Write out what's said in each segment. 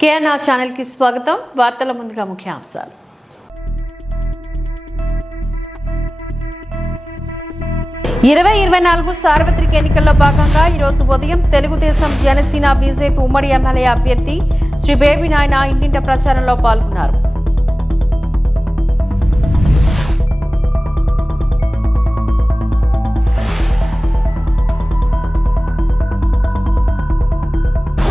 KNR channel కి స్వాగతం. వార్తల ముందుగా ముఖ్యాంశాలు. సార్వత్రిక ఎన్నికల్లో భాగంగా ఈరోజు ఉదయం తెలుగుదేశం, జనసేన, బీజేపీ ఉమ్మడి ఎమ్మెల్యే అభ్యర్థి శ్రీ బేబీ నాయన ఇంటింట ప్రచారంలో పాల్గొన్నారు.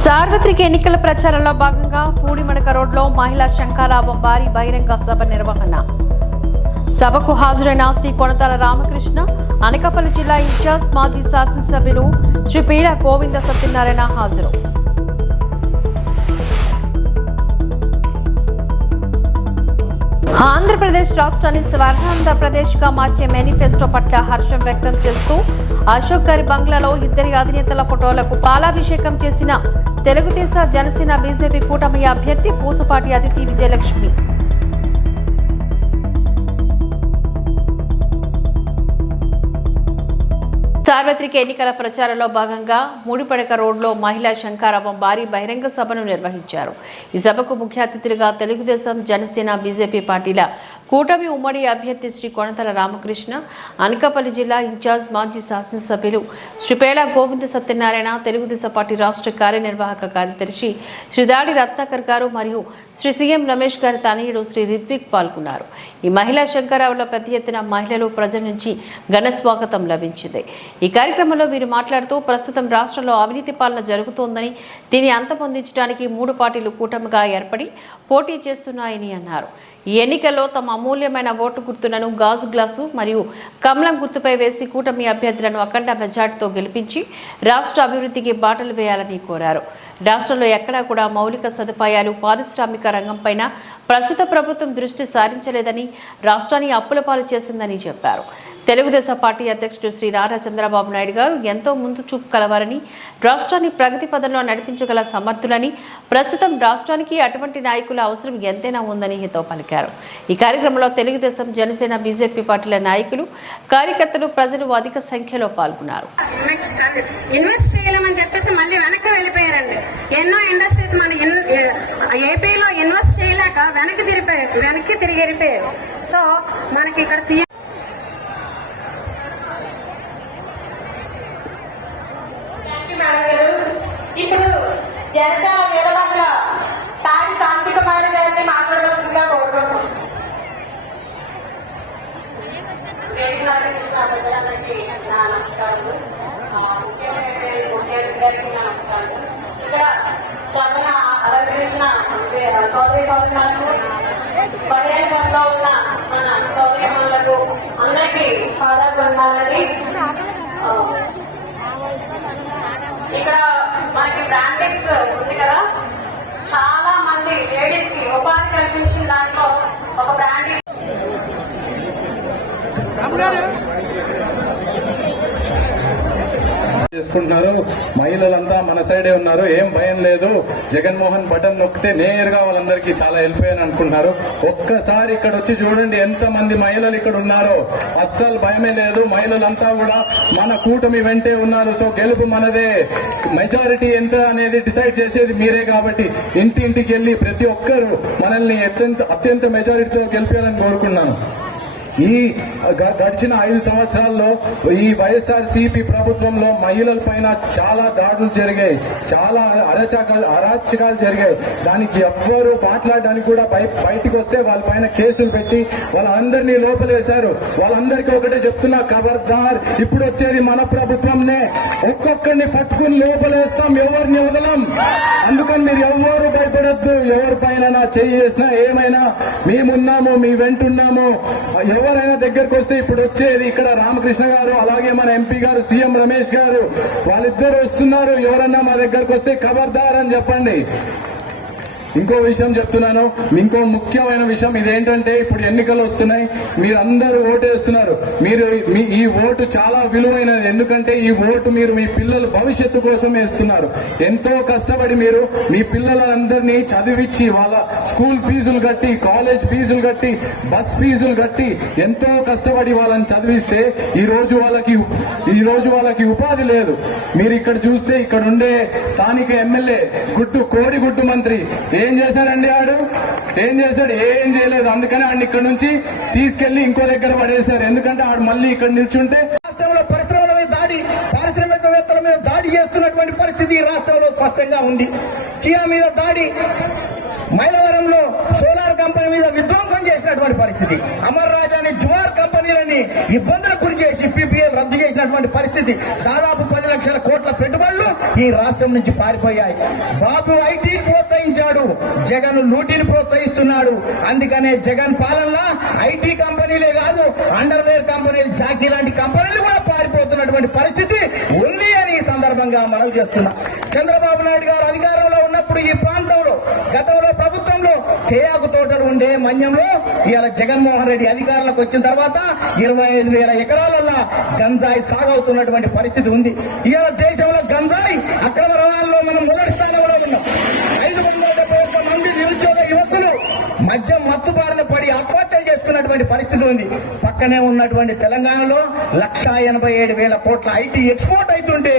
సార్వత్రిక ఎన్నికల ప్రచారంలో భాగంగా పూడిమడక రోడ్లో మహిళా శంఖారావం భారీ బహిరంగ సభ నిర్వహణ. సభకు హాజరైన శ్రీ కొనతాల రామకృష్ణ, అనకాపల్లి జిల్లా ఇన్ఛార్జ్ మాజీ శాసనసభ్యులు శ్రీ పీల గోవింద సత్యనారాయణ హాజరు. ఆంధ్రప్రదేశ్ రాష్ట్రాన్ని స్వర్ణాంధ్రప్రదేశ్గా మార్చే మేనిఫెస్టో పట్ల హర్షం వ్యక్తం చేస్తూ అశోక్ గారి బంగ్లాలో ఇద్దరి అధినేతల ఫోటోలకు పాలాభిషేకం చేసిన తెలుగుదేశం, జనసేన, బీజేపీ కూటమి అభ్యర్థి పూసపాటి అదితి విజయలక్ష్మి. సార్వత్రిక ఎన్నికల ప్రచారంలో భాగంగా మూడిపడక రోడ్లో మహిళా శంఖారావం భారీ బహిరంగ సభను నిర్వహించారు. ఈ సభకు ముఖ్య అతిథులుగా తెలుగుదేశం, జనసేన, బీజేపీ పార్టీల కూటమి ఉమ్మడి అభ్యర్థి శ్రీ కొనతల రామకృష్ణ, అనకాపల్లి జిల్లా ఇన్ఛార్జ్ మాజీ శాసనసభ్యులు శ్రీ పేల గోవింద సత్యనారాయణ, తెలుగుదేశం పార్టీ రాష్ట్ర కార్యనిర్వాహక కార్యదర్శి శ్రీ దాడి రత్నాకర్ గారు మరియు శ్రీ సీఎం రమేష్ గారి తనయుడు శ్రీ రిత్విక్ పాల్గొన్నారు. ఈ మహిళా శంకరావులో పెద్ద ఎత్తున మహిళలు, ప్రజల నుంచి ఘన స్వాగతం లభించింది. ఈ కార్యక్రమంలో వీరు మాట్లాడుతూ ప్రస్తుతం రాష్ట్రంలో అవినీతి పాలన జరుగుతోందని, దీన్ని అంతమొందించడానికి మూడు పార్టీలు కూటమిగా ఏర్పడి పోటీ చేస్తున్నాయని అన్నారు. ఈ ఎన్నికల్లో తమ అమూల్యమైన ఓటు గుర్తులను గాజు గ్లాసు మరియు కమలం గుర్తుపై వేసి కూటమి అభ్యర్థులను అఖండ మెజార్టీతో గెలిపించి రాష్ట్ర అభివృద్ధికి బాటలు వేయాలని కోరారు. రాష్ట్రంలో ఎక్కడా కూడా మౌలిక సదుపాయాలు, పారిశ్రామిక రంగంపైన ప్రస్తుత ప్రభుత్వం దృష్టి సారించలేదని, రాష్ట్రాన్ని అప్పుల పాలు చేసిందని చెప్పారు. తెలుగుదేశం పార్టీ అధ్యక్షుడు శ్రీ నారా చంద్రబాబు నాయుడు గారు ఎంతో ముందు చూపు కలవారని, రాష్ట్రాన్ని ప్రగతి పదంలో నడిపించగల సమర్థులని, ప్రస్తుతం రాష్ట్రానికి అటువంటి నాయకుల అవసరం ఎంతైనా ఉందని హితవు పలికారు. ఈ కార్యక్రమంలో తెలుగుదేశం, జనసేన, బీజేపీ పార్టీల నాయకులు, కార్యకర్తలు, ప్రజలు అధిక సంఖ్యలో పాల్గొన్నారు. ఎన్నో ఇండస్ట్రీస్ మన ఏపీలో ఇన్వెస్ట్ చేయలేక వెనక్కి తిరిగి వెళ్ళిపోయారు. సో మనకి ఇక్కడ ఇప్పుడు జనసేన వీరభద్ర తాయి సాంతిక మారి గారిని మాట్లాడవలసిందిగా కోరుకుంటున్నాం. నమస్కారాలు. ముఖ్యమంత్రి గారికి నమస్కారాలు. ఇక్కడ చదవన అలంకరించిన సోదరి సోదరులకు, పర్యాటకంలో ఉన్న మన సోదరిమణులకు అందరికీ పాదాలు. ఇక్కడ మనకి బ్రాండెక్స్ ఉంది కదా, చాలా మంది లేడీస్ కి ఉపాధి కల్పించిన దాంట్లో ఒక బ్రాండెక్స్ చేసుకుంటున్నారు. మహిళలంతా మన సైడే ఉన్నారు, ఏం భయం లేదు. జగన్మోహన్ బటన్ నొక్కితే నేరుగా వాళ్ళందరికీ చాలా హెల్ప్ అయ్యని అనుకుంటున్నారు. ఒక్కసారి ఇక్కడ వచ్చి చూడండి ఎంత మంది మహిళలు ఇక్కడ ఉన్నారో. అస్సలు భయమే లేదు. మహిళలంతా కూడా మన కూటమి వెంటే ఉన్నారు. సో గెలుపు మనదే. మెజారిటీ ఎంత అనేది డిసైడ్ చేసేది మీరే కాబట్టి ఇంటింటికి వెళ్ళి ప్రతి ఒక్కరు మనల్ని అత్యంత మెజారిటీతో గెలిపేయాలని కోరుకున్నాను. ఈ గడిచిన 5 సంవత్సరాల్లో ఈ వైఎస్ఆర్సీపీ ప్రభుత్వంలో మహిళల పైన చాలా దాడులు జరిగాయి, చాలా అరాచకాలు జరిగాయి. దానికి ఎవ్వరూ మాట్లాడడానికి కూడా బయటికి వస్తే వాళ్ళ పైన కేసులు పెట్టి వాళ్ళందరినీ లోపలేశారు. వాళ్ళందరికీ ఒకటే చెప్తున్నా, ఖబర్దార్, ఇప్పుడు వచ్చేది మన ప్రభుత్వంనే. ఒక్కొక్కరిని పట్టుకుని లోపలేస్తాం, ఎవరిని వదలం. అందుకని మీరు ఎవరు భయపడద్దు. ఎవరి పైన చెయ్యి చేసినా ఏమైనా మేమున్నాము, మీ వెంటున్నాము. ఎవరైనా దగ్గరకు వస్తే ఇప్పుడు వచ్చేది ఇక్కడ రామకృష్ణ గారు, అలాగే మన ఎంపీ గారు సీఎం రమేష్ గారు, వాళ్ళిద్దరు వస్తున్నారు. ఎవరన్నా మా దగ్గరకు వస్తే ఖబర్దార్ అని చెప్పండి. ఇంకో విషయం చెప్తున్నాను, ఇంకో ముఖ్యమైన విషయం ఇదేంటంటే ఇప్పుడు ఎన్నికలు వస్తున్నాయి, మీరందరూ ఓటేస్తున్నారు. మీరు ఈ ఓటు చాలా విలువైనది. ఎందుకంటే ఈ ఓటు మీరు మీ పిల్లల భవిష్యత్తు కోసం వేస్తున్నారు. ఎంతో కష్టపడి మీరు మీ పిల్లలందరినీ చదివించి వాళ్ళ స్కూల్ ఫీజులు కట్టి, కాలేజ్ ఫీజులు కట్టి, బస్ ఫీజులు కట్టి ఎంతో కష్టపడి వాళ్ళని చదివిస్తే ఈ రోజు వాళ్ళకి ఉపాధి లేదు. మీరు ఇక్కడ చూస్తే ఇక్కడ ఉండే స్థానిక ఎమ్మెల్యే కోడిగుడ్డు మంత్రి ఏం చేశాడండి? ఏం చేశాడు? ఏం చేయలేదు. అందుకని ఆడిని ఇక్కడ నుంచి తీసుకెళ్లి ఇంకో దగ్గర పడేశారు. ఎందుకంటే ఆడు మళ్ళీ ఇక్కడ నిల్చుంటే రాష్ట్రంలో పరిశ్రమల మీద దాడి, పారిశ్రామికవేత్తల మీద దాడి చేస్తున్నటువంటి పరిస్థితి ఈ రాష్ట్రంలో స్పష్టంగా ఉంది. కియా మీద దాడి, మైలవరంలో సోలార్ కంపెనీ మీద విధ్వంసం చేసినటువంటి పరిస్థితి, అమర్ రాజా అనే జువార్ కంపెనీలని ఇబ్బందులకు గురి చేసి పీపీఎల్ రద్దు చేసినటువంటి పరిస్థితి, దాదాపు 10 లక్షల కోట్ల పెట్టుబడులు ఈ రాష్ట్రం నుంచి పారిపోయాయి. బాబు ఐటీ ప్రోత్సహించాడు, జగన్ లూటీని ప్రోత్సహిస్తున్నాడు. అందుకనే జగన్ పాలనలో ఐటీ కంపెనీలే కాదు, అండర్వేర్ కంపెనీలు, జాకీ లాంటి కంపెనీలు కూడా పారిపోతున్నటువంటి పరిస్థితి ఉంది అని ఈ సందర్భంగా మనం చేస్తున్నాం. చంద్రబాబు నాయుడు గారు అధికారంలో ఉన్నప్పుడు ఈ ప్రాంతంలో గతంలో ప్రభుత్వంలో తేయాకు తోటలు ఉండే మన్యంలో ఇవాళ జగన్మోహన్ రెడ్డి అధికారంలోకి వచ్చిన తర్వాత 25,000 ఎకరాలలో గంజాయి సాగవుతున్నటువంటి పరిస్థితి ఉంది. ఇవాళ దేశంలో గంజాయి అక్రమ రవాణాలో మనం మొదటి స్థానంలో ఉన్నాం. 571 మంది నిరుద్యోగ యువకులు మద్యం మత్తుబారిన పడి ఆత్మహత్యలు చేసుకున్నటువంటి పరిస్థితి ఉంది. పక్కనే ఉన్నటువంటి తెలంగాణలో 1,87,000 కోట్ల ఐటీ ఎక్స్పోర్ట్ అవుతుంటే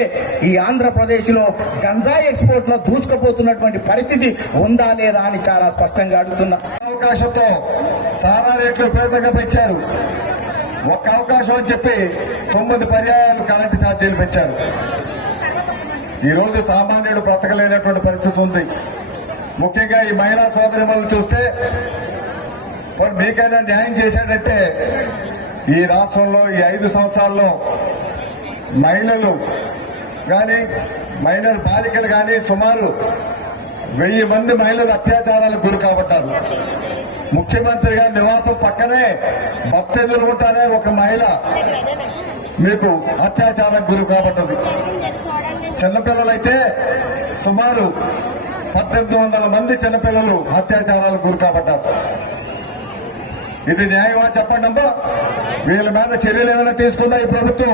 ఈ ఆంధ్రప్రదేశ్ లో గంజాయి ఎక్స్పోర్ట్ లో దూసుకుపోతున్నటువంటి పరిస్థితి ఉందా లేదా అని చాలా స్పష్టంగా అడుగుతున్నా. అవకాశంతో సారా రేట్లు విపరీతంగా పెంచారు. ఒక్క అవకాశం అని చెప్పి 9 పర్యాయాలు కరెంటు ఛార్జీలు పెంచారు. ఈ రోజు సామాన్యుడు బ్రతకలేనటువంటి పరిస్థితి ఉంది. ముఖ్యంగా ఈ మహిళా సోదరిమణులు చూస్తే మీకైనా న్యాయం చేశాడంటే ఈ రాష్ట్రంలో ఈ 5 సంవత్సరాల్లో మహిళలు కానీ మైనర్ బాలికలు కానీ సుమారు 1000 మంది మహిళలు అత్యాచారాలకు గురి కాబట్టారు. ముఖ్యమంత్రి గారి నివాసం పక్కనే భర్త ఎదుర్కొంటానే ఒక మహిళ మీకు అత్యాచారానికి గురి కాబట్టదు. చిన్నపిల్లలైతే సుమారు 1800 మంది చిన్నపిల్లలు అత్యాచారాలకు గురి కాబట్టారు. ఇది న్యాయమా చెప్పండి అమ్మా. వీళ్ళ మీద చర్యలు ఏమైనా తీసుకుందా ఈ ప్రభుత్వం?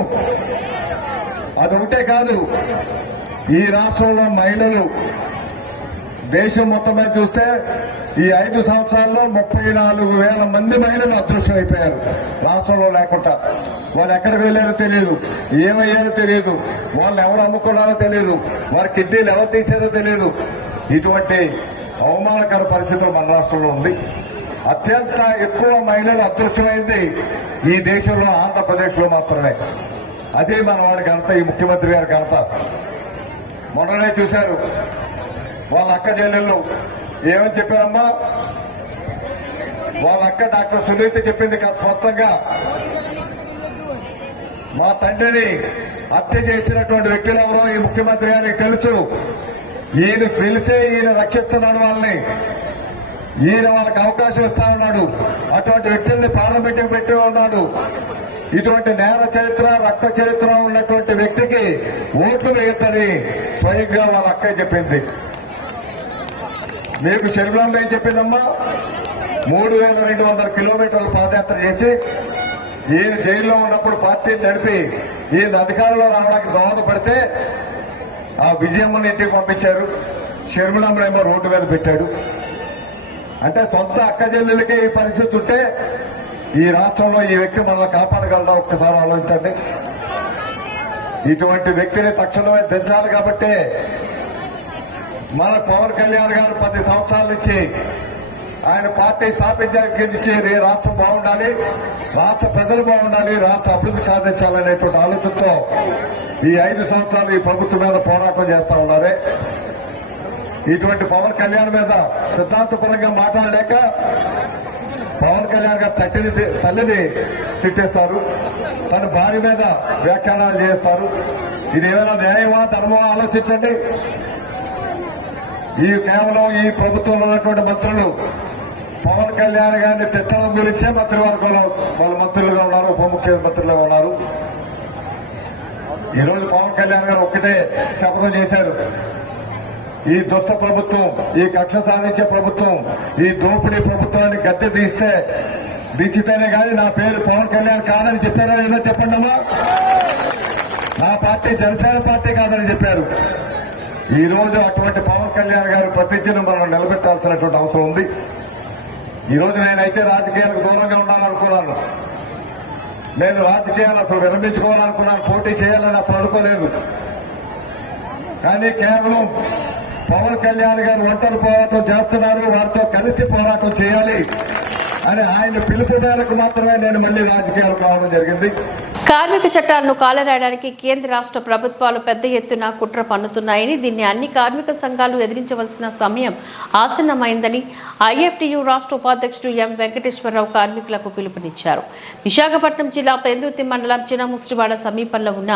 అదొకటే కాదు, ఈ రాష్ట్రంలో మహిళలు దేశం మొత్తం మీద చూస్తే ఈ 5 సంవత్సరాల్లో 34,000 మంది మహిళలు అదృశ్యం అయిపోయారు రాష్ట్రంలో లేకుండా. వాళ్ళు ఎక్కడికి వెళ్ళారో తెలియదు, ఏమయ్యారో తెలియదు, వాళ్ళు ఎవరు అమ్ముకున్నారో తెలియదు, వారి కిడ్నీలు ఎవరు తీసారో తెలియదు. ఇటువంటి అవమానకర పరిస్థితులు మన రాష్ట్రంలో ఉంది. అత్యంత ఎక్కువ మహిళలు అదృశ్యమైంది ఈ దేశంలో ఆంధ్రప్రదేశ్ లో మాత్రమే. అదే మన వాడి ఘనత, ఈ ముఖ్యమంత్రి గారి ఘనత. మొన్ననే చూశారు వాళ్ళ అక్క చెల్లెళ్ళు ఏమని చెప్పారమ్మా? వాళ్ళ అక్క డాక్టర్ సునీత చెప్పింది స్పష్టంగా, మా తండ్రిని హత్య చేసినటువంటి వ్యక్తులు ఎవరో ఈ ముఖ్యమంత్రి గారికి తెలుసు. ఈయన తెలిసే ఈయన రక్షిస్తున్నాడు వాళ్ళని, ఈయన వాళ్ళకి అవకాశం ఇస్తా ఉన్నాడు, అటువంటి వ్యక్తుల్ని పార్లమెంట్కి పెట్టి ఉన్నాడు. ఇటువంటి నేర చరిత్ర, రక్త చరిత్ర ఉన్నటువంటి వ్యక్తికి ఓట్లు వేయొద్దని స్వయంగా వాళ్ళ అక్కయ్య చెప్పింది. మీకు శర్మిలమ్మ ఏం చెప్పిందమ్మా? 3,200 కిలోమీటర్లు పాదయాత్ర చేసి ఈయన జైల్లో ఉన్నప్పుడు పార్టీని నడిపి ఈయన అధికారంలో రావడానికి దోహదపడితే ఆ విజయమ్మని ఇంటికి పంపించారు, షర్మిలమ్మనేమో రోడ్డు మీద పెట్టాడు. అంటే సొంత అక్క చెల్లెలకే ఈ పరిస్థితి ఉంటే ఈ రాష్ట్రంలో ఈ వ్యక్తి మనల్ని కాపాడగలడా? ఒక్కసారి ఆలోచించండి. ఇటువంటి వ్యక్తిని తక్షణమే దించాలి. కాబట్టి మన పవన్ కళ్యాణ్ గారు 10 సంవత్సరాల నుంచి ఆయన పార్టీ స్థాపించే రాష్ట్రం బాగుండాలి, రాష్ట్ర ప్రజలు బాగుండాలి, రాష్ట్ర అభివృద్ధి సాధించాలనేటువంటి ఆలోచనతో ఈ 5 సంవత్సరాలు ఈ ప్రభుత్వం మీద పోరాటం చేస్తా ఉన్నారే. ఇటువంటి పవన్ కళ్యాణ్ మీద సిద్ధాంతపరంగా మాట్లాడలేక పవన్ కళ్యాణ్ గారు తల్లిని తిట్టేస్తారు, తన భార్య మీద వ్యాఖ్యానాలు చేస్తారు. ఇది ఏమైనా న్యాయమా, ధర్మమా? ఆలోచించండి. ఈ కేవలం ఈ ప్రభుత్వంలో ఉన్నటువంటి మంత్రులు పవన్ కళ్యాణ్ గారిని తిట్టడం గురించే మంత్రివర్గంలో వాళ్ళు మంత్రులుగా ఉన్నారు, ఉప ముఖ్యమంత్రులుగా ఉన్నారు. ఈరోజు పవన్ కళ్యాణ్ గారు ఒక్కటే శపథం చేశారు, ఈ దుష్ట ప్రభుత్వం, ఈ కక్ష సాధించే ప్రభుత్వం, ఈ దోపిడీ ప్రభుత్వాన్ని గద్దె దించితేనే కానీ నా పేరు పవన్ కళ్యాణ్ కాదని చెప్పారా ఏదో చెప్పండి అమ్మా. నా పార్టీ జనసేన పార్టీ కాదని చెప్పారు. ఈ రోజు అటువంటి పవన్ కళ్యాణ్ గారు ప్రతిజ్ఞను మనం నిలబెట్టాల్సినటువంటి అవసరం ఉంది. ఈ రోజు నేనైతే రాజకీయాలకు దూరంగా ఉండాలనుకున్నాను. నేను రాజకీయాలు అసలు విరమించుకోవాలనుకున్నాను, పోటీ చేయాలని అసలు అనుకోలేదు. కానీ కేవలం పవన్ కళ్యాణ్ గారు ఒంటరి పోరాటం చేస్తున్నారు, వారితో కలిసి పోరాటం చేయాలి అని ఆయన పిలుపు మేరకు మాత్రమే నేను మళ్లీ రాజకీయాలకు రావడం జరిగింది. కార్మిక చట్టాలను కాలరాయడానికి కేంద్ర రాష్ట్ర ప్రభుత్వాలు పెద్ద ఎత్తున కుట్ర పన్నుతున్నాయని, దీన్ని అన్ని కార్మిక సంఘాలు ఎదిరించవలసిన సమయం ఆసన్నమైందని ఐఎఫ్టియు రాష్ట్ర ఉపాధ్యక్షుడు ఎం వెంకటేశ్వరరావు కార్మికులకు పిలుపునిచ్చారు. విశాఖపట్నం జిల్లా పెందుర్తి మండలం చినముస్టివాడ సమీపంలో ఉన్న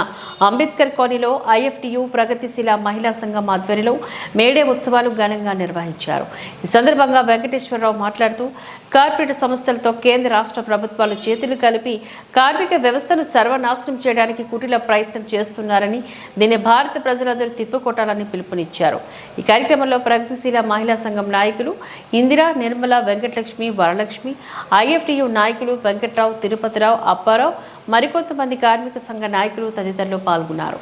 అంబేద్కర్ కాలనీలో ఐఎఫ్టియు ప్రగతిశీల మహిళా సంఘం ఆధ్వర్యంలో మేడే ఉత్సవాలు ఘనంగా నిర్వహించారు. ఈ సందర్భంగా వెంకటేశ్వరరావు మాట్లాడుతూ కార్పొరేట్ సంస్థలతో కేంద్ర రాష్ట్ర ప్రభుత్వాలు చేతులు కలిపి కార్మిక వ్యవస్థను సర్వనాశనం చేయడానికి కుటిల ప్రయత్నం చేస్తున్నారని, దీన్ని భారత ప్రజలందరూ తిప్పికొట్టాలని పిలుపునిచ్చారు. ఈ కార్యక్రమంలో ప్రగతిశీల మహిళా సంఘం నాయకులు ఇందిరా, నిర్మల, వెంకటలక్ష్మి, వరలక్ష్మి, ఐఎఫ్టియు నాయకులు వెంకట్రావు, తిరుపతిరావు, అప్పారావు, మరికొంతమంది కార్మిక సంఘ నాయకులు తదితరులు పాల్గొన్నారు.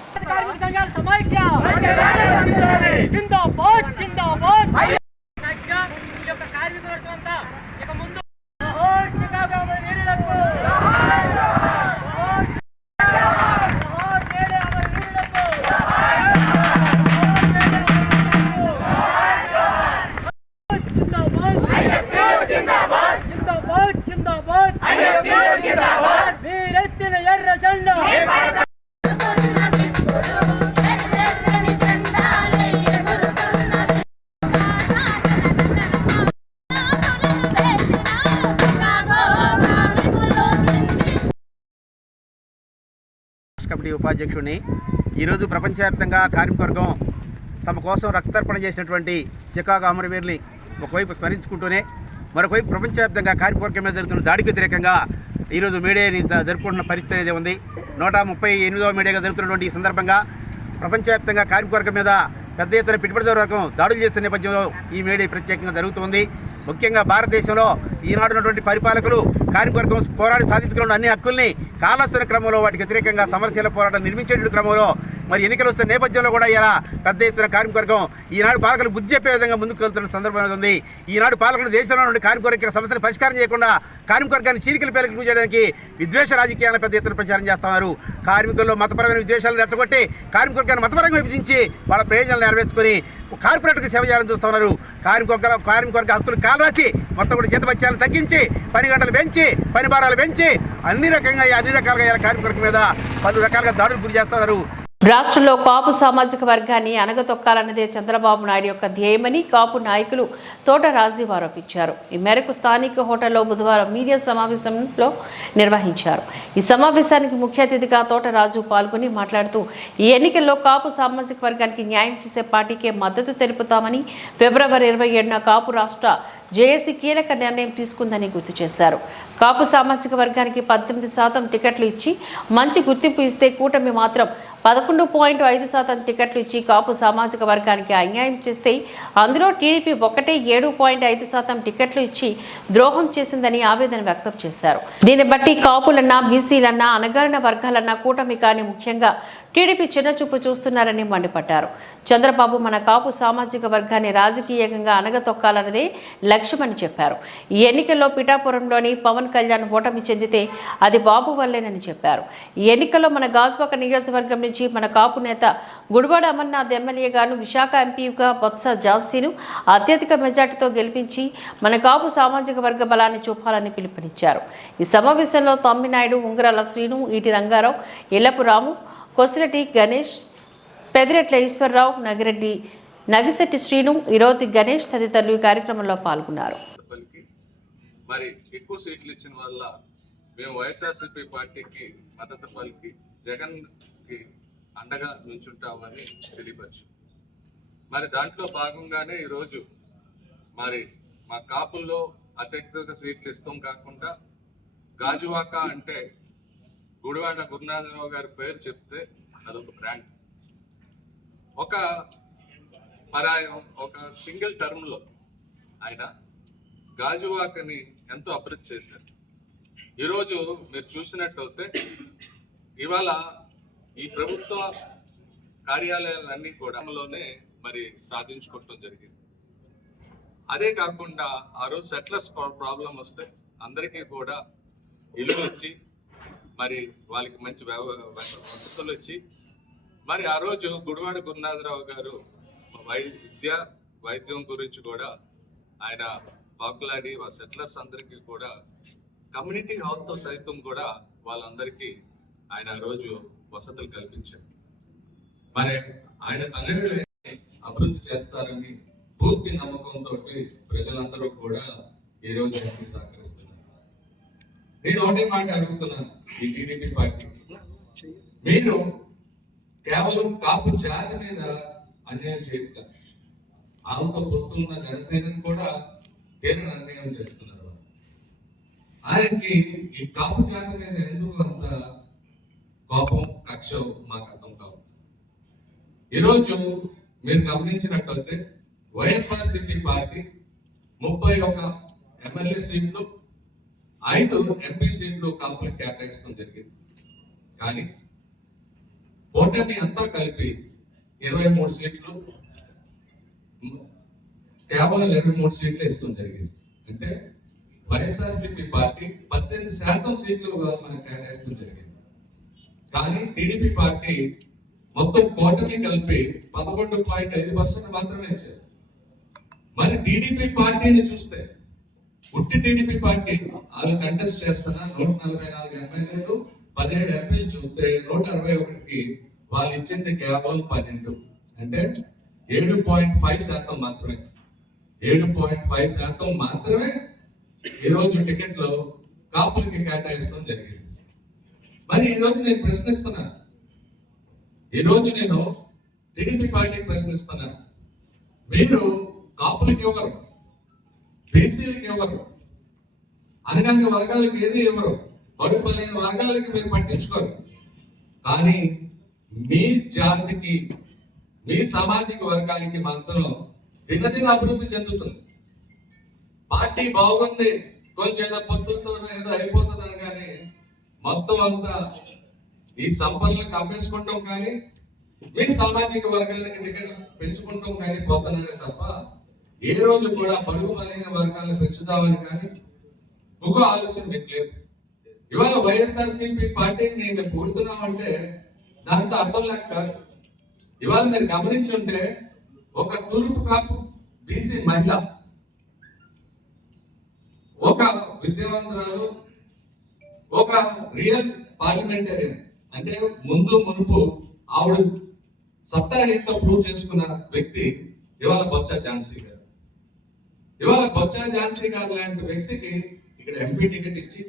కమిటీ ఉపాధ్యక్షుడిని. ఈరోజు ప్రపంచవ్యాప్తంగా కార్మికవర్గం తమ కోసం రక్తర్పణ చేసినటువంటి చికాగో అమరవీరుని ఒకవైపు స్మరించుకుంటూనే మరొకవైపు ప్రపంచవ్యాప్తంగా కార్మికవర్గం మీద జరుగుతున్న దాడికి వ్యతిరేకంగా ఈరోజు మేడేని జరుపుకుంటున్న పరిస్థితి అనేది ఉంది. 138వ మేడేగా జరుగుతున్నటువంటి ఈ సందర్భంగా ప్రపంచవ్యాప్తంగా కార్మికవర్గం మీద పెద్ద ఎత్తున పెట్టుబడిదారు వర్గం దాడులు చేస్తున్న నేపథ్యంలో ఈ మేడే ప్రత్యేకంగా జరుగుతుంది. ముఖ్యంగా భారతదేశంలో ఈనాడు ఉన్నటువంటి పరిపాలకులు కార్మికవర్గం పోరాడి సాధించుకున్న అన్ని హక్కుల్ని కాలస్తున్న క్రమంలో వాటికి వ్యతిరేకంగా సమరశీల పోరాటం నిర్మించేటువంటి క్రమంలో మరి ఎన్నికలు వస్తున్న నేపథ్యంలో కూడా ఇలా పెద్ద ఎత్తున కార్మికవర్గం ఈనాడు పాలకులు బుద్ధి చెప్పే విధంగా ముందుకు వెళ్తున్న సందర్భం ఉంది. ఈనాడు పాలకులు దేశంలో నుండి కార్మికవర్గ సమస్యను పరిష్కారం చేయకుండా కార్మికవర్గాన్ని చీలికల పేరుకు చేయడానికి విద్వేష రాజకీయాలను పెద్ద ఎత్తున ప్రచారం చేస్తున్నారు. కార్మికుల్లో మతపరమైన విద్వేషాలను రెచ్చగొట్టి కార్మికవర్గాన్ని మతపరంగా విభజించి వాళ్ళ ప్రయోజనాలు నెరవేర్చుకొని కార్పొరేట్కి సేవ చేయాలని చూస్తున్నారు. కార్మికవర్గ హక్కులు కాలరాసి మొత్తం కూడా జీతభత్యాలను తగ్గించి, పని గంటలు పెంచి, పని భారాలు పెంచి అన్ని రకాలుగా కార్మికవర్గం మీద పలు రకాలుగా దాడులు గురి చేస్తున్నారు. రాష్ట్రంలో కాపు సామాజిక వర్గాన్ని అణగతొక్కాలన్నదే చంద్రబాబు నాయుడు యొక్క ధ్యేయమని కాపు నాయకులు తోట రాజీవ్ ఆరోపించారు. ఈ మేరకు స్థానిక హోటల్లో బుధవారం మీడియా సమావేశంలో నిర్వహించారు. ఈ సమావేశానికి ముఖ్య అతిథిగా తోట రాజు పాల్గొని మాట్లాడుతూ ఈ ఎన్నికల్లో కాపు సామాజిక వర్గానికి న్యాయం చేసే పార్టీకే మద్దతు తెలుపుతామని, ఫిబ్రవరి 27న కాపు రాష్ట్ర జేఏసీ కీలక నిర్ణయం తీసుకుందని గుర్తు చేశారు. కాపు సామాజిక వర్గానికి 18% టికెట్లు ఇచ్చి మంచి గుర్తింపు ఇస్తే కూటమి మాత్రం 11.5% టికెట్లు ఇచ్చి కాపు సామాజిక వర్గానికి అన్యాయం చేస్తే అందులో టీడీపీ 7.5% టికెట్లు ఇచ్చి ద్రోహం చేసిందని ఆవేదన వ్యక్తం చేశారు. దీన్ని బట్టి కాపులన్నా, బీసీలన్నా, అణగారిన వర్గాలన్నా కూటమి కానీ ముఖ్యంగా టీడీపీ చిన్నచూపు చూస్తున్నారని మండిపడ్డారు. చంద్రబాబు మన కాపు సామాజిక వర్గాన్ని రాజకీయంగా అణగతొక్కాలన్నదే లక్ష్యమని చెప్పారు. ఈ ఎన్నికల్లో పిఠాపురంలోని పవన్ కళ్యాణ్ ఓటమి చెందితే అది బాబు వల్లేనని చెప్పారు. ఈ ఎన్నికల్లో మన గాజువాక నియోజకవర్గం నుంచి మన కాపు నేత గుడివాడ అమర్నాథ్ ఎమ్మెల్యేగాను, విశాఖ ఎంపీగా బొత్స ఝాన్సీను అత్యధిక మెజార్టీతో గెలిపించి మన కాపు సామాజిక వర్గ బలాన్ని చూపాలని పిలుపునిచ్చారు. ఈ సమావేశంలో తమ్మినాయుడు, ఉంగరాల శ్రీను, ఈటి రంగారావు, ఎల్లపు రాము, కొసిరెడ్డి గణేష్, పెదిరెట్ల ఈశ్వరరావు, నగిశెట్టి శ్రీను, ఇరోతి గణేష్ తదితరులు ఈ కార్యక్రమంలో పాల్గొన్నారు. మరి ఎక్కువ సీట్లు ఇచ్చిన వల్ల మేము వైఎస్ఆర్సీపీ పార్టీకి మద్దతు పలికి జగన్ కి అండగా నుంచుంటామని తెలియపరచు. మరి దాంట్లో భాగంగానే ఈరోజు మరి మా కాపుల్లో అత్యధిక సీట్లు ఇస్తాం కాకుండా గాజువాక అంటే గుడివాడ గురునాథరావు గారి పేరు చెప్తే అదొక బ్రాండ్. ఒక మరి ఆయన ఒక సింగిల్ టర్మ్ లో ఆయన గాజువాకని ఎంతో అభివృద్ధి చేశారు. ఈరోజు మీరు చూసినట్టయితే ఇవాళ ఈ ప్రభుత్వ కార్యాలయాలన్నీ కూడా మరి సాధించుకోవటం జరిగింది. అదే కాకుండా ఆ రోజు సెటిలర్స్ ప్రాబ్లం వస్తే అందరికీ కూడా ఇల్లు ఇచ్చి మరి వాళ్ళకి మంచి వసతులు ఇచ్చి మరి ఆ రోజు గుడివాడ గురునాథరావు గారు వైద్యం గురించి కూడా ఆయన పాకులాడి సెటిలర్స్ అందరికీ కూడా కమ్యూనిటీ హాల్తో సైతం కూడా వాళ్ళందరికీ ఆయన ఆ రోజు వసతులు కల్పించారు. మరి ఆయన తనని అభివృద్ధి చేస్తారని పూర్తి నమ్మకంతో ప్రజలందరూ కూడా ఈ రోజు ఆయనకి సహకరిస్తున్నారు. నేను ఒకటే మాట అడుగుతున్నాను ఈ టీడీపీ పార్టీకి, మీరు కేవలం కాపు జాతి మీద అన్యాయం చేయట్లేదు, ఆమెతో పొత్తున్న జనసేనను కూడా తీరని అన్యాయం చేస్తున్నారు. ఆయనకి ఈ కాపు జాతి మీద ఎందుకు అంత కోపం కక్ష మాకు అర్థం కావు. ఈరోజు మీరు గమనించినట్లయితే వైఎస్ఆర్సీపీ పార్టీ 31 ఎమ్మెల్యే సీట్లు 5 ఎంపీ సీట్లు కాపులకు కేటాయించడం జరిగింది. కానీ కూటమి అంతా కలిపి 23 సీట్లు, కేవలం 23 సీట్లు ఇస్తాం జరిగింది. అంటే వైఎస్ఆర్సీపీ పార్టీ 18% సీట్లు మనకు కేటాయించడం జరిగింది. కానీ టీడీపీ పార్టీ మొత్తం కూటమి కలిపి 11.5% మాత్రమే ఇచ్చారు. మరి టీడీపీ పార్టీని చూస్తే ఉట్టి టీడీపీ పార్టీ వాళ్ళు కంటెస్ట్ చేస్తున్న 144 ఎమ్మెల్యేలు 17 ఎంపీలు చూస్తే 161కి వాళ్ళు ఇచ్చింది కేవలం 12, అంటే 7.5% మాత్రమే. 7.5% మాత్రమే ఈరోజు టికెట్లు కాపులకి కేటాయించడం జరిగింది. మరి ఈరోజు నేను ప్రశ్నిస్తున్నా, ఈరోజు నేను టీడీపీ పార్టీకి ప్రశ్నిస్తున్నా, మీరు కాపులకి ఎవరు, బీసీలకి ఎవరు, అనగానే వర్గాలకి ఏది ఎవరు, బడుగు బలైన వర్గాలకి మీరు పట్టించుకోరు. కానీ మీ జాతికి, మీ సామాజిక వర్గానికి మాత్రం దినదిన అభివృద్ధి చెందుతుంది. పార్టీ బాగుంది, కొంచెం ఏదో పొత్తులతో ఏదో అయిపోతుంది అనగానే మొత్తం అంతా ఈ సంపన్నులకు అమ్మేసుకుంటాం, కానీ మీ సామాజిక వర్గానికి టికెట్లు పెంచుకుంటాం కానీ పోతున్నారే తప్ప ఏ రోజు కూడా బడుగు బలైన వర్గాలను పెంచుదామని కానీ ఒక ఆలోచన మీకు లేదు. ఇవాళ వైఎస్ఆర్సీపీ పార్టీని నేను పూడుతున్నామంటే దాంతో అర్థం లేక కాదు. ఇవాళ మీరు గమనించుంటే ఒక తూర్పు కాపు బీసీ మహిళ, ఒక విద్యావంతురాలు, ఒక రియల్ పార్లమెంటేరియన్, అంటే ముందు మునుపు ఆవిడ సత్తా ఏంటో ప్రూవ్ చేసుకున్న వ్యక్తి ఇవాళ బొత్స ఝాన్సీ గారు. ఇవాళ బొత్స ఝాన్సీ గారు లాంటి వ్యక్తికి ఇక్కడ ఎంపీ టికెట్ ఇచ్చి,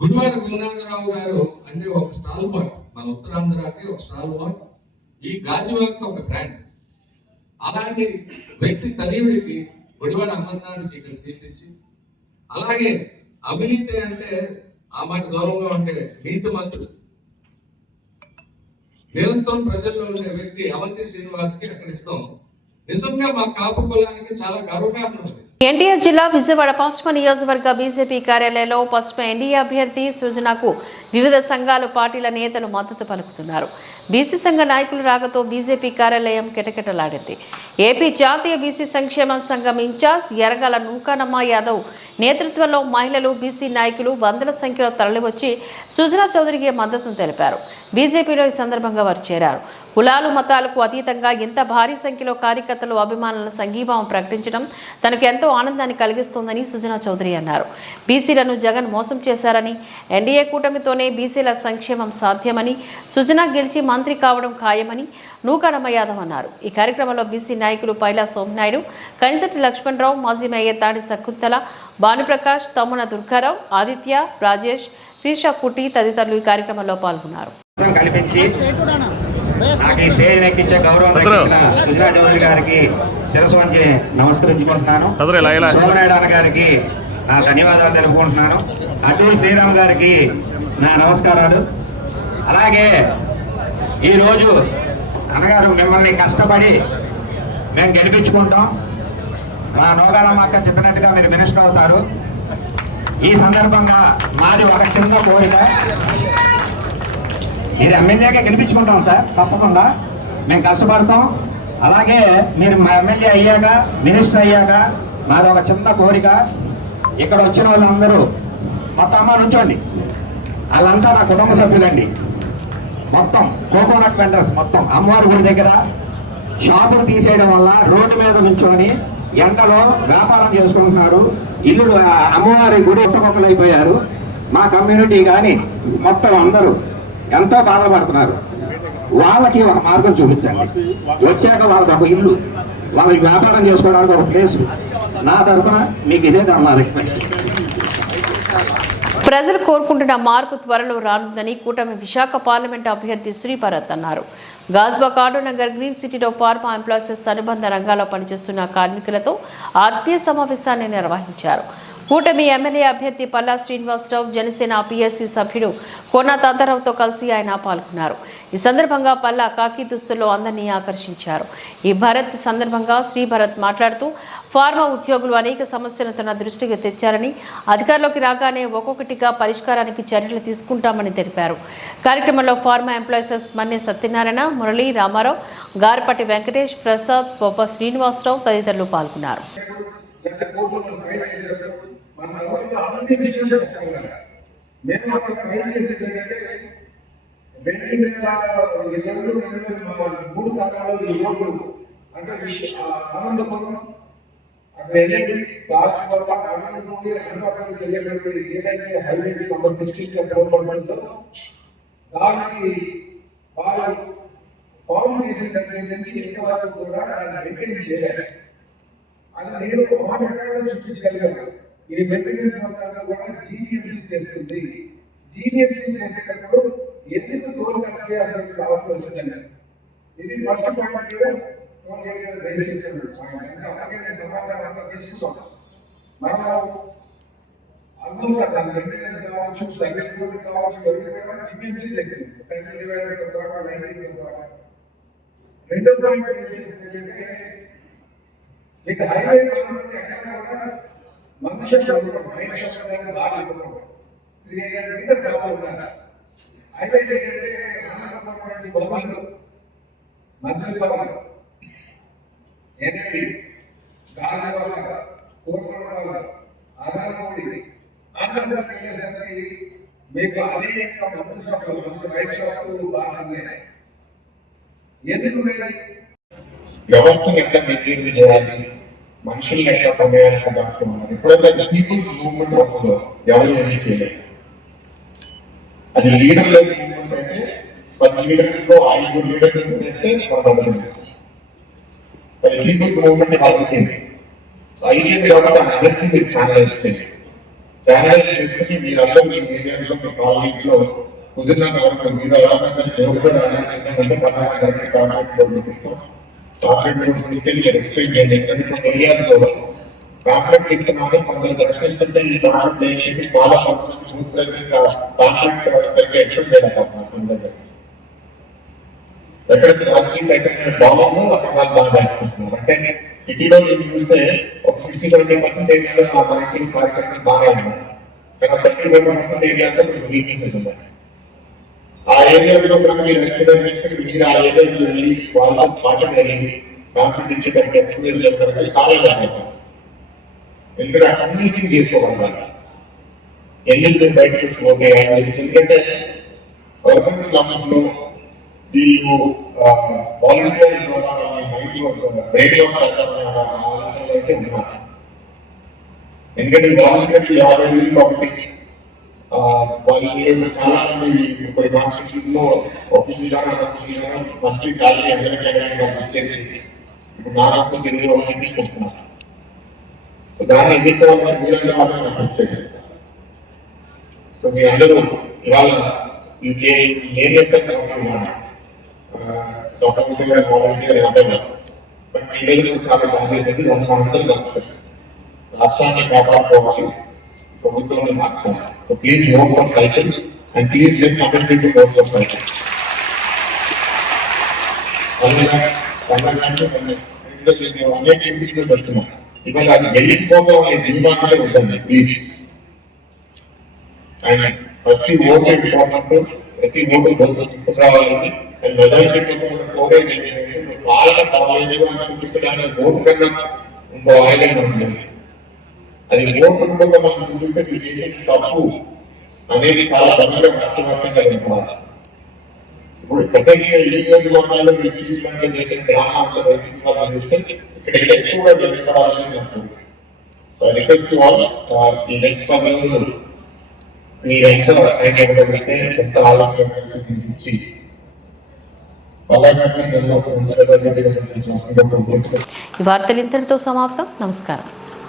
గుడివాడ గురునాథరావు గారు అంటే ఒక స్టాల్ బాట్, మన ఉత్తరాంధ్రకి ఒక స్టాల్ బాట్, ఈ గాజువాక ఒక బ్రాండ్, అలాంటి వ్యక్తి తనయుడికి గుడివాడ అమర్నాథ్కి ఇక్కడ సీట్ ఇచ్చి, అలాగే అవినీతి అంటే ఆ మాట దూరంలో ఉండే నీతిమంతుడు, నిరంతరం ప్రజల్లో ఉండే వ్యక్తి అవంతి శ్రీనివాస్కి అక్కడ ఇస్తాం. నిజంగా మా కాపు కులానికి చాలా గర్వకారణం ఉంది. ఎన్టీఆర్ జిల్లా విజయవాడ పశ్చిమ నియోజకవర్గ బీజేపీ కార్యాలయంలో పశ్చిమ ఎన్డీఏ అభ్యర్థి సృజనకు వివిధ సంఘాలు, పార్టీల నేతలు మద్దతు పలుకుతున్నారు. బీసీ సంఘ నాయకుల రాకతో బీజేపీ కార్యాలయం కిటకిటలాడింది. ఏపీ జాతీయ బీసీ సంక్షేమం సంఘం ఇన్ఛార్జ్ ఎరగల నూకానమ్మ యాదవ్ నేతృత్వంలో మహిళలు, బీసీ నాయకులు వందల సంఖ్యలో తరలివచ్చి సుజనా చౌదరికి మద్దతును తెలిపారు. బీజేపీలో ఈ సందర్భంగా వారు చేరారు. కులాలు, మతాలకు అతీతంగా ఇంత భారీ సంఖ్యలో కార్యకర్తలు, అభిమానులను సంఘీభావం ప్రకటించడం తనకు ఎంతో ఆనందాన్ని కలిగిస్తోందని సుజనా చౌదరి అన్నారు. బీసీలను జగన్ మోసం చేశారని, ఎన్డీఏ కూటమితోనే బీసీల సంక్షేమం సాధ్యమని, సుజనా గెలిచి మంత్రి కావడం ఖాయమని నూకానమ్మ యాదవ్ అన్నారు. ఈ కార్యక్రమంలో బీసీ నాయకులు పైలా సోమనాయుడు, కనిశెట్టి లక్ష్మణరావు, మాజీ మేయర్ తాడి శకుంతల, భానుప్రకాష్, తమ్మున దుర్గారావు, ఆదిత్య, రాజేష్, శ్రీషా పుట్టి తదితరులు ఈ కార్యక్రమంలో పాల్గొన్నారు. కల్పించి నాకు ఈ స్టేజ్ ఎక్కించే గౌరవం దక్కించిన సుజనా చౌదరి గారికి శిరస్సు వంచి నమస్కరించుకుంటున్నాను. సోమనాయుడు అన్న గారికి నా ధన్యవాదాలు తెలుపుకుంటున్నాను. అడ్డూరి శ్రీరామ్ గారికి నా నమస్కారాలు. అలాగే ఈరోజు అన్నగారు మిమ్మల్ని కష్టపడి మేము గెలిపించుకుంటాం. మా నోగాలమ్మ అక్క చెప్పినట్టుగా మీరు మినిస్టర్ అవుతారు. ఈ సందర్భంగా మాది ఒక చిన్న కోరిక, మీరు ఎమ్మెల్యేగా గెలిపించుకుంటాం సార్, తప్పకుండా మేము కష్టపడతాం. అలాగే మీరు మా ఎమ్మెల్యే అయ్యాక, మినిస్టర్ అయ్యాక మాది ఒక చిన్న కోరిక, ఇక్కడ వచ్చిన వాళ్ళందరూ మొత్తం అమ్మ నుంచోండి, వాళ్ళంతా నా కుటుంబ సభ్యులండి. మొత్తం కోకోనట్ వెండర్స్ మొత్తం అమ్మవారి గుడి దగ్గర షాపులు తీసేయడం వల్ల రోడ్డు మీద నుంచొని ఎండలో వ్యాపారం చేసుకుంటున్నారు. ఇల్లు అమ్మవారి గుడి ఒట్టుకొక్కలు అయిపోయారు. మా కమ్యూనిటీ కానీ మొత్తం అందరూ ఎంతో బాధపడుతున్నారు. వాళ్ళకి ఒక మార్గం చూపించండి. వచ్చాక వాళ్ళకి ఒక ఇల్లు, వాళ్ళకి వ్యాపారం చేసుకోవడానికి ఒక ప్లేసు. నా తరఫున మీకు ఇదే నా రిక్వెస్ట్. ప్రజలు కోరుకుంటున్న మార్పు త్వరలో రానుందని కూటమి విశాఖ పార్లమెంట్ అభ్యర్థి శ్రీభరత్ అన్నారు. గాజ్బాగ్ ఆటో నగర్ గ్రీన్ సిటీలో ఫార్మా ఎంప్లాయీస్ అనుబంధ రంగాల్లో పనిచేస్తున్న కార్మికులతో ఆత్మీయ సమావేశాన్ని నిర్వహించారు. కూటమి ఎమ్మెల్యే అభ్యర్థి పల్లా శ్రీనివాసరావు, జనసేన పిఎస్సి సభ్యుడు కోన తాతారావుతో కలిసి ఆయన పాల్గొన్నారు. ఈ సందర్భంగా పల్లా కాకి దుస్తుల్లో అందరినీ ఆకర్షించారు. ఈ భారత్ సందర్భంగా శ్రీభరత్ మాట్లాడుతూ ఫార్మా ఉద్యోగులు అనేక సమస్యలను తన దృష్టికి తెచ్చారని, అధికారంలోకి రాగానే ఒక్కొక్కటిగా పరిష్కారానికి చర్యలు తీసుకుంటామని తెలిపారు. కార్యక్రమంలో ఫార్మా ఎంప్లాయీస్ మన్నె సత్యనారాయణ, మురళీ, రామారావు, గార్పటి వెంకటేష్, ప్రసాద్, పొప్ప శ్రీనివాసరావు తదితరులు పాల్గొన్నారు. దానికి వారు ఫామ్ చేసే దగ్గర నుంచి ఇంతవరకు కూడా మెయింటైన్ చేశారు. అది నేను మా ప్రకారం చూపించగలిగాను. ఈ మెయింటెనెన్స్ అంతా కూడా జీఎంసీ చేస్తుంది. జీఎంసీ చేసేటప్పుడు ఎందుకు టోల్ కలెక్టర్ అసలు అవసరం వచ్చిందండి. ఇది first point toll collector registration సమాచారం అంతా తీసుకుంటాం. మనం ఆల్మోస్ట్ అసలు మెయింటెనెన్స్ కావచ్చు, సర్వీస్ కావచ్చు, జీఎంసీ చేసింది. సెంట్రల్ డివైడర్ ద్వారా 19 ద్వారా. రెండో పాయింట్ ఏంటంటే మీకు హైవే ఎక్కడ కూడా మనుషులు బాగా హైవే ఏంటంటే భవన్లు, మంత్రి భవన్, ఎన్ఐడి, గాంధీ కోరుకోవడం, అనామూడి అందరూ మీకు అనేక మంత్రి షాప్లు, రైట్ షాప్లు బాగా ఉన్నాయి. ఎందుకు వ్యవస్థను ఎట్లా మెయింటైన్ చేయాలి, మనుషుల్ని ఎట్లా పనిచేయాలని దాక్కున్నారు. ఎప్పుడైతే పీపుల్స్ మూవ్మెంట్ అవుతుందో ఎవరు ఏమీ చేయలేదు. అది లీడర్ లెవెల్ మూవ్మెంట్ అయితే 10 లీడర్స్ లో 5 లీడర్స్ వేస్తే మనం వేస్తాం. అది పీపుల్స్ మూవ్మెంట్ కాబట్టి ఐడియా కాబట్టి ఆ ఎనర్జీ మీరు ఛానలైజ్ చేయండి. ఛానలైజ్ చేసుకుని మీరందరూ మీ ఏరియాలో, మీ కాలనీస్ లో కుదిరినంత వరకు మీరు ఎవరైనా సరే జోగుతారు అంటే పక్కన కాంట్రాక్ట్ ఇస్తాం. ఎక్స్ప్లెయిన్ చేయండి. కొన్ని ఏరియాస్ లో కాంట్రాక్ట్ ఇస్తున్నాము, కొందరు ప్రశ్నిస్తుంటే ఈ కాంట్రాక్ట్ చేయండి, చాలా కాంట్రాక్ట్ సరిగ్గా ఎక్స్ప్లెయిన్ చేయలేకపోతున్నారు. ఎక్కడైతే రాజకీయ చైతన్యం బాగుందో అక్కడ వాళ్ళు బాగా రాసుకుంటున్నారు. అంటే సిటీలో మీరు చూస్తే ఒక 60-70% ఏరియాలో మా నాయకులు కార్యకర్తలు బాగా ఉన్నారు. కానీ 30-40% ఏరియాలో కొంచెం వీక్నెసెస్ ఉన్నాయి. ఆ ఏరియాస్ లో కూడా మీరు మీరు ఆ ఏరియాస్ వెళ్ళి వాళ్ళతో పాటు వెళ్ళి కాంట్రాక్ట్ ఇచ్చేటప్పుడు ఎక్స్ప్లెయిన్ చేయడానికి చాలా జాగ్రత్త. ఎందుకంటే ఆ కన్విన్సింగ్ చేసుకోగలగాలి. ఎన్ని బయటకు వచ్చిపోతే ఎందుకంటే అర్బన్ స్లమ్స్ లో వీళ్ళు వాలంటీర్ బ్రెయిన్ లాస్ ఆలోచనలు అయితే ఉన్నారు. ఎందుకంటే వాలంటీర్స్ 50,000 కాబట్టి వాళ్ళు చాలా మంది ఇప్పుడు కాన్స్టిట్యూషన్ లో ఆఫీసులు కానీ మంత్లీ శాలరీ అందరికీ ఇచ్చేసి ఇప్పుడు నా రాష్ట్రం తెలుగు వాళ్ళని తీసుకొస్తున్నారు. దాన్ని ఎదుర్కోవాలని మీరంగా వాళ్ళని. సో మీ అందరూ ఇవాళ ఏం చేస్తారు వాలంటీర్ అంటారు. బట్ మీ దగ్గర చాలా బాధ్యత మనందరూ కలుస్తారు. రాష్ట్రాన్ని కాపాడుకోవాలి, ప్రభుత్వాన్ని మార్చాలి. So please vote for cycle and please let community to vote for cycle. మేము అనేక ఎంపీలు పెడుతున్నాం. ఇవాళ అది గెలిచిపోతాం అనే ధీమానే ఉంటుంది. ప్లీజ్ అండ్ ప్రతి ఓటు ఇంపార్టెంట్, ప్రతి ఓటు బోధన తీసుకురావాలని అండ్ మెజారిటీ కోసం కోరేది ఏంటంటే వాళ్ళ కాలేదు అని చూపించడానికి ఓటు కన్నా ఇంకో ఆయుధం ఉంటుంది. అది ఓటు ఉండగా మనం చూపిస్తే చేసే తప్పు అనేది చాలా ప్రజలకు అర్థవంతంగా అనుకోవాలి. ఇప్పుడు ప్రత్యేకంగా ఈ నియోజకవర్గాల్లో విస్తృతంగా చేసే గ్రామాల్లో వైసీపీ చూస్తే ఇక్కడ ఎక్కువగా జరగాలని నాకు రిక్వెస్ట్ ఈ నెక్స్ట్ 10 రోజులు మీరు ఎంత ఇవ్వగలిగితే ఎంత ఆలోచన ఇచ్చి ఈ వార్తలు ఇంతటితో సమాప్తం. నమస్కారం.